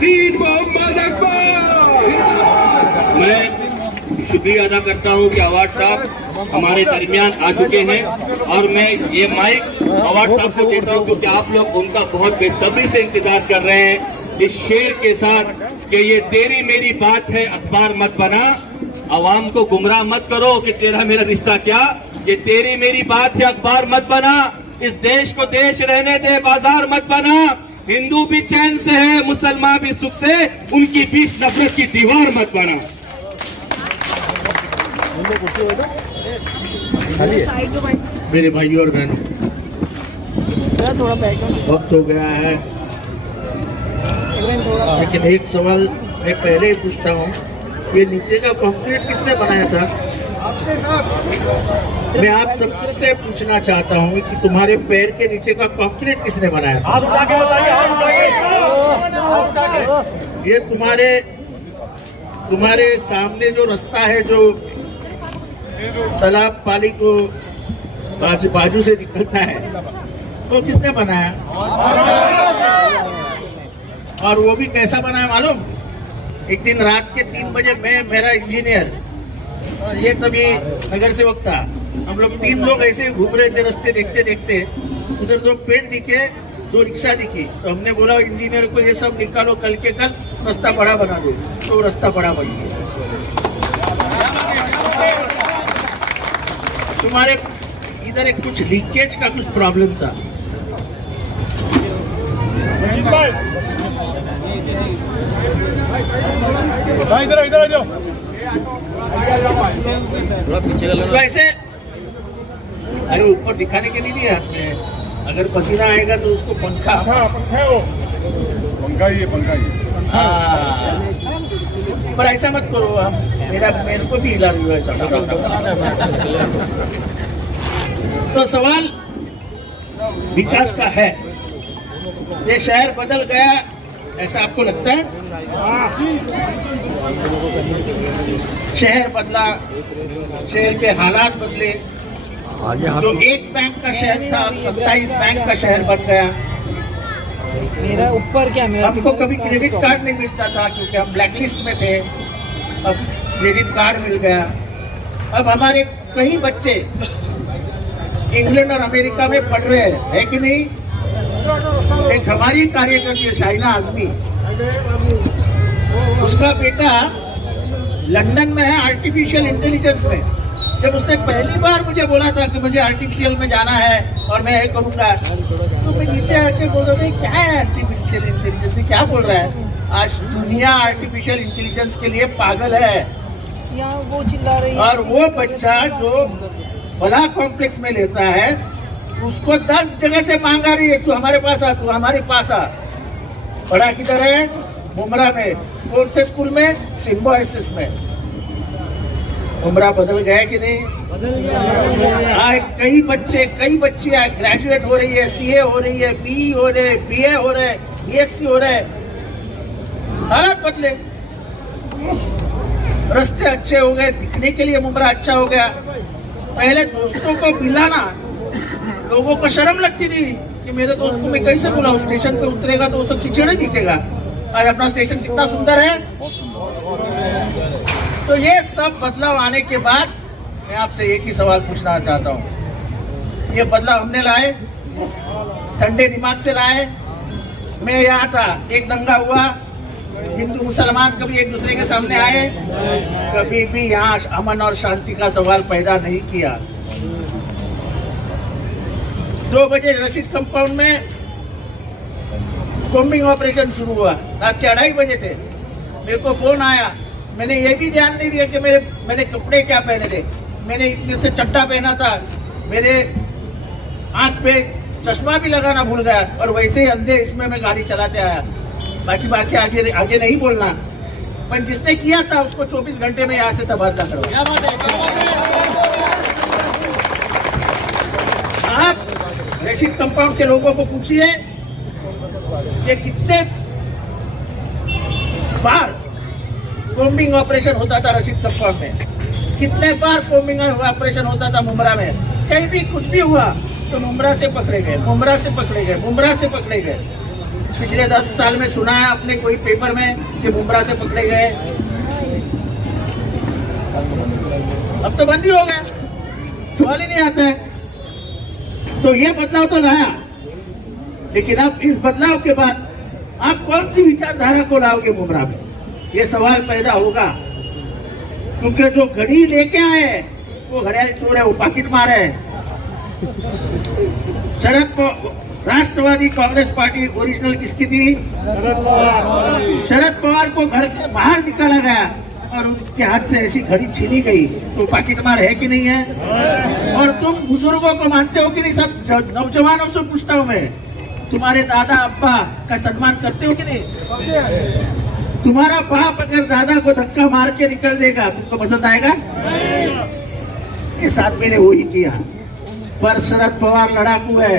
यासीन मोहम्मद अकबर। मैं शुक्रिया अदा करता हूं कि अवार्ड साहब हमारे दरमियान आ चुके हैं और मैं ये माइक अवार्ड साहब से देता हूं क्योंकि आप लोग उनका बहुत बेसब्री से इंतजार कर रहे हैं इस शेर के साथ कि ये तेरी मेरी बात है अखबार मत बना, आवाम को गुमराह मत करो कि तेरा मेरा रिश्ता क्या, ये तेरी मेरी बात है अखबार मत बना, इस देश को देश रहने दे बाजार मत बना, हिंदू भी चैन से है मुसलमान भी सुख से, उनकी बीच नफरत की दीवार मत बना। मेरे भाइयों और बहनों, वक्त हो गया है, लेकिन एक सवाल मैं पहले ही पूछता हूँ, ये नीचे का कंक्रीट किसने बनाया था? मैं आप सबसे पूछना चाहता हूँ कि तुम्हारे पैर के नीचे का कंक्रीट किसने बनाया था? ये तुम्हारे सामने जो रास्ता है जो तालाब पाली को बाजू से निकलता है वो किसने बनाया? और वो भी कैसा बनाया मालूम? एक दिन रात के 3 बजे मेरा इंजीनियर और ये तभी नगर सेवक था, हम लोग 3 लोग ऐसे घूम रहे थे रास्ते देखते देखते, उधर 2 पेड़ दिखे, 2 रिक्शा दिखी, तो हमने बोला इंजीनियर को ये सब निकालो, कल के कल रास्ता बड़ा बना दो, तो रास्ता बड़ा बन गया। तुम्हारे इधर एक कुछ लीकेज का कुछ प्रॉब्लम था, इधर आ जाओ। वैसे अरे ऊपर दिखाने के लिए नहीं आते हैं, अगर पसीना आएगा तो उसको पंखा पर ऐसा मत करो, हम मेरे को भी हिला रही है ऐसा। तो सवाल विकास का है, ये शहर बदल गया ऐसा आपको लगता है? शहर बदला, शहर के हालात बदले, जो 1 बैंक का शहर था 27 बैंक का शहर बन गया। मेरा ऊपर क्या मेरा हमको कभी क्रेडिट कार्ड नहीं मिलता था क्योंकि हम ब्लैकलिस्ट में थे, अब क्रेडिट कार्ड मिल गया। अब हमारे कई बच्चे इंग्लैंड और अमेरिका में पढ़ रहे हैं, है कि नहीं? एक हमारी कार्यकर्ती है शाइना आजमी, उसका बेटा लंदन में है आर्टिफिशियल इंटेलिजेंस में। जब उसने पहली बार मुझे बोला था कि मुझे आर्टिफिशियल में जाना है और मैं ये करूँगा, तो मैं नीचे आके बोल रहा था क्या है आर्टिफिशियल इंटेलिजेंस, क्या बोल रहा है? आज दुनिया आर्टिफिशियल इंटेलिजेंस के लिए पागल है। यहाँ वो चिल्ला रही है और वो बच्चा जो बड़ा कॉम्प्लेक्स में लेता है उसको 10 जगह से मांग आ रही है, तू हमारे पास आ, तू हमारे पास आ। बड़ा किधर है? मुमरा में। कौन से स्कूल में? सिम्बोसिस में। मुमरा बदल गया कि नहीं? बदल गया। कई बच्चियां ग्रेजुएट हो रही है, सीए हो रही है, बीई हो रहे, बीए हो रहे, बीएससी हो रहे। हालात बदले, रास्ते अच्छे हो गए, दिखने के लिए मुमरा अच्छा हो गया। पहले दोस्तों को मिलाना लोगों को शर्म लगती थी कि मेरे दोस्त को मैं कैसे बुलाऊं, स्टेशन पे उतरेगा तो उसको खिचड़ी दिखेगा। आज अपना स्टेशन कितना सुंदर है। तो ये सब बदलाव आने के बाद मैं आपसे एक ही सवाल पूछना चाहता हूँ, ये बदलाव हमने लाए, ठंडे दिमाग से लाए। मैं यहाँ था, एक दंगा हुआ, हिंदू मुसलमान कभी एक दूसरे के सामने आए, कभी भी यहाँ अमन और शांति का सवाल पैदा नहीं किया। 2 बजे रशीद कंपाउंड में कॉम्बिंग ऑपरेशन शुरू हुआ, रात के 2:30 बजे थे। मेरे को फोन आया, मैंने ये भी ध्यान नहीं दिया कि मैंने कपड़े क्या पहने थे। मैंने इतने से चट्टा पहना था, मेरे आंख पे चश्मा भी लगाना भूल गया और वैसे ही अंधे इसमें मैं गाड़ी चलाते आया। बाकी आगे नहीं बोलना, पर जिसने किया था उसको 24 घंटे में यहाँ से तबादला करवा। आप रशीद कंपाउंड के लोगों को पूछिए कि कितने बार कॉम्बिंग ऑपरेशन होता था रशीद कंपाउंड में, कितने बार कॉम्बिंग ऑपरेशन होता था मुमरा में। कहीं भी कुछ भी हुआ तो मुमरा से पकड़े गए, मुमरा से पकड़े गए, मुमरा से पकड़े गए। पिछले 10 साल में सुना है आपने कोई पेपर में कि बुमराह से पकड़े गए? अब तो बंद ही हो गया, सवाल ही नहीं आता है। तो ये बदलाव तो लाया, लेकिन अब इस बदलाव के बाद आप कौन सी विचारधारा को लाओगे बुमराह में, ये सवाल पैदा होगा। क्योंकि जो घड़ी लेके आए वो घड़ियाली चोर है, वो पॉकेट मार है। राष्ट्रवादी कांग्रेस पार्टी ओरिजिनल किसकी थी? शरद पवार को घर के बाहर निकाला गया और उनके हाथ से ऐसी घड़ी छीनी गई, तो पॉकेट मार है कि नहीं है? और तुम बुजुर्गों को मानते हो कि नहीं? सब नौजवानों से पूछता हूँ मैं, तुम्हारे दादा अब्बा का सम्मान करते हो कि नहीं? तुम्हारा बाप अगर दादा को धक्का मार के निकल देगा, तुमको पसंद आएगा? ये साथ मैंने वो ही किया। पर शरद पवार लड़ाकू है,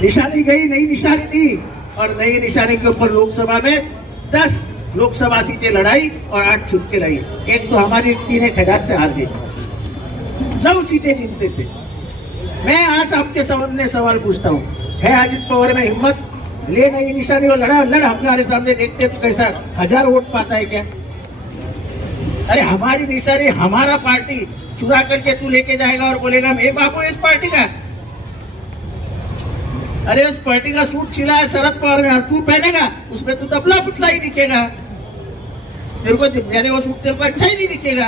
निशानी गई, नई निशानी दी, और नई निशानी के ऊपर लोकसभा में 10 लोकसभा सीटें लड़ाई और 8 चुन के लाई। एक तो हमारी तीन खैरात से हार गई, 9 सीटें जीतते थे। मैं आज आपके सामने सवाल पूछता हूँ, है अजित पवार में हिम्मत? ले नई निशानी और लड़ हमारे सामने, देखते तो कैसा 1000 वोट पाता है क्या? अरे हमारी निशानी, हमारा पार्टी चुरा करके तू लेके जाएगा और बोलेगा मैं बापू इस पार्टी का। अरे उस पार्टी का सूट सिला है शरद पवार ने, और तू पहनेगा उसमें तो दबला पुतला ही दिखेगा, तेरे को यानी वो सूट तेरे को अच्छा ही नहीं दिखेगा।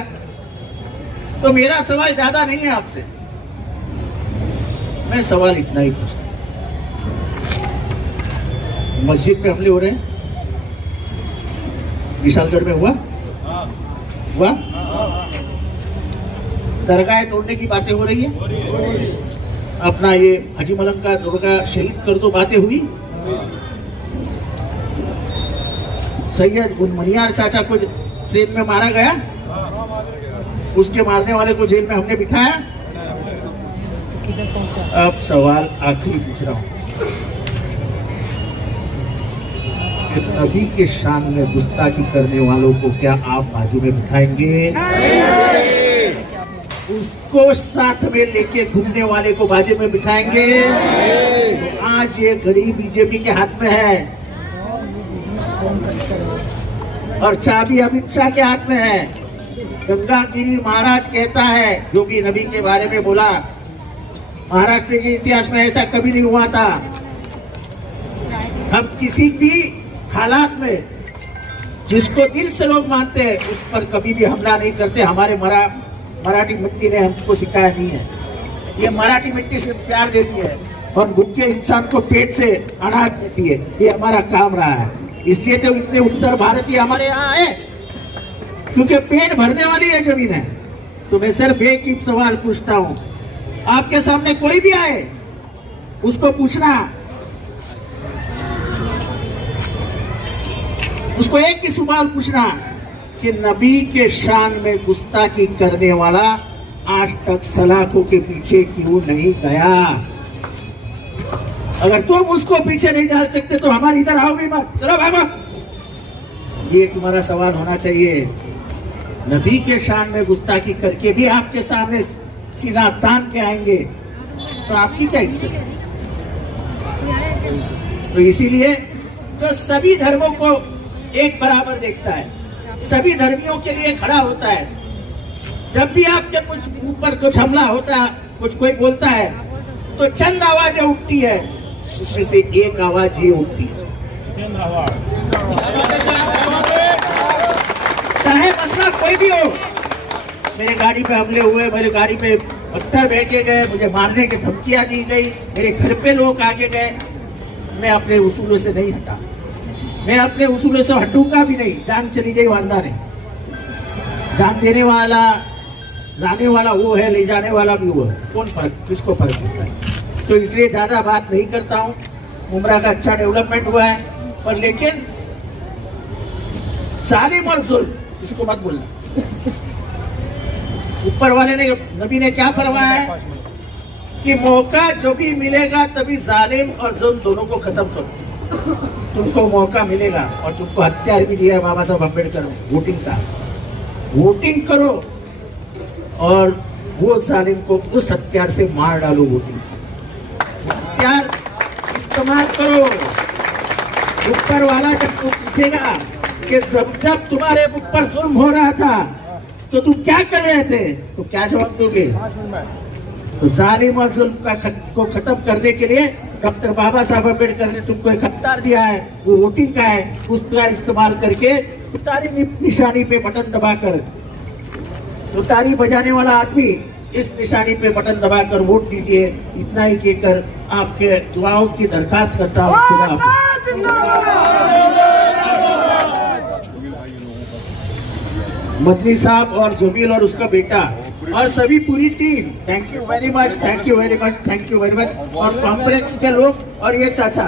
तो मेरा सवाल ज्यादा नहीं है आपसे, मैं सवाल इतना ही पूछता, मस्जिद पे हमले हो रहे हैं, विशालगढ़ में हुआ दरगाह तोड़ने की बातें हो रही है, अपना ये हाजी मलंग का दरगाह शहीद कर दो बातें हुई, सैयद मुनियार चाचा को ट्रेन में मारा गया, उसके मारने वाले को जेल में हमने बिठाया। अब सवाल आखिरी पूछ रहा हूं, नबी के शान में गुस्ताखी करने वालों को क्या आप बाजू में बिठाएंगे? उसको साथ में लेके घूमने वाले को बाजू में बिठाएंगे? तो आज ये घड़ी बीजेपी के हाथ में है और चाबी अमित शाह के हाथ में है। गंगागिरी महाराज कहता है, जो भी नबी के बारे में बोला, महाराष्ट्र के इतिहास में ऐसा कभी नहीं हुआ था। हम किसी भी हालात में जिसको दिल से लोग मानते हैं उस पर कभी भी हमला नहीं करते। हमारे मराठी मिट्टी ने हमको सिखाया नहीं है, ये मराठी मिट्टी से प्यार देती है और भूखे इंसान को पेट से अनाज देती है, ये हमारा काम रहा है। इसलिए तो इतने उत्तर भारतीय हमारे यहाँ है, क्योंकि पेट भरने वाली है जमीन है। तो मैं सिर्फ एक ही सवाल पूछता हूँ, आपके सामने कोई भी आए उसको पूछना, उसको एक ही सवाल पूछना कि नबी के शान में गुस्ताखी करने वाला आज तक सलाखों के पीछे क्यों नहीं गया? अगर तुम उसको पीछे नहीं डाल सकते तो हमारे इधर आओ भी मत, चलो भागो। ये तुम्हारा सवाल होना चाहिए। नबी के शान में गुस्ताखी करके भी आपके सामने सीधा तान के आएंगे तो आपकी क्या इज्जत है? तो इसीलिए तो सभी धर्मों को एक बराबर देखता है, सभी धर्मियों के लिए खड़ा होता है। जब भी आपके कुछ ऊपर कुछ हमला होता है, कुछ कोई बोलता है, तो चंद आवाजें उठती है, उसमें से एक आवाज ये उठती है, चाहे मसला कोई भी हो। मेरे गाड़ी पे हमले हुए, मेरे गाड़ी पे पत्थर फेंके गए, मुझे मारने की धमकियां दी गई, मेरे घर पे लोग आके गए, मैं अपने उसूलों से नहीं हटा, मैं अपने उसूलों से हटूंगा भी नहीं। जान चली गई वांदा नहीं, जान देने वाला जाने वाला वो है, ले जाने वाला भी वो है, कौन फर्क, किसको फर्क पड़ता है? तो इसलिए ज्यादा बात नहीं करता हूँ। मुमरा का अच्छा डेवलपमेंट हुआ है, पर लेकिन जालिम और जुल्म किसी को मत बोलना। ऊपर वाले ने, नबी ने क्या फरमाया है कि मौका जो भी मिलेगा तभी जालिम और जुल्म दोनों को खत्म करो। तुमको मौका मिलेगा, और तुमको हथियार भी दिया है बाबा साहब अम्बेडकर ने, वोटिंग का। वोटिंग करो और वो जालिम को उस हथियार से मार डालो। वोटिंग हथियार इस इस्तेमाल करो। ऊपर वाला जब तुम पूछेगा कि जब तुम्हारे ऊपर जुल्म हो रहा था तो तुम क्या कर रहे थे, तो क्या जवाब दोगे? तो जालिम और जुल्म को खत्म करने के लिए डॉक्टर बाबा साहब अम्बेडकर ने तुमको एक अवतार दिया है, वो वोटिंग का है। उसका इस्तेमाल करके तुतारी निशानी पे बटन दबाकर, तुतारी बजाने वाला आदमी इस निशानी पे बटन दबाकर वोट दीजिए। इतना ही कहकर आपके दुआओं की दरखास्त करता हूँ। खुदा हाफिज। मदनी साहब और जमील और उसका बेटा और सभी पूरी team, thank you very much, thank you very much, thank you very much. और कॉम्प्लेक्स के लोग और ये चाचा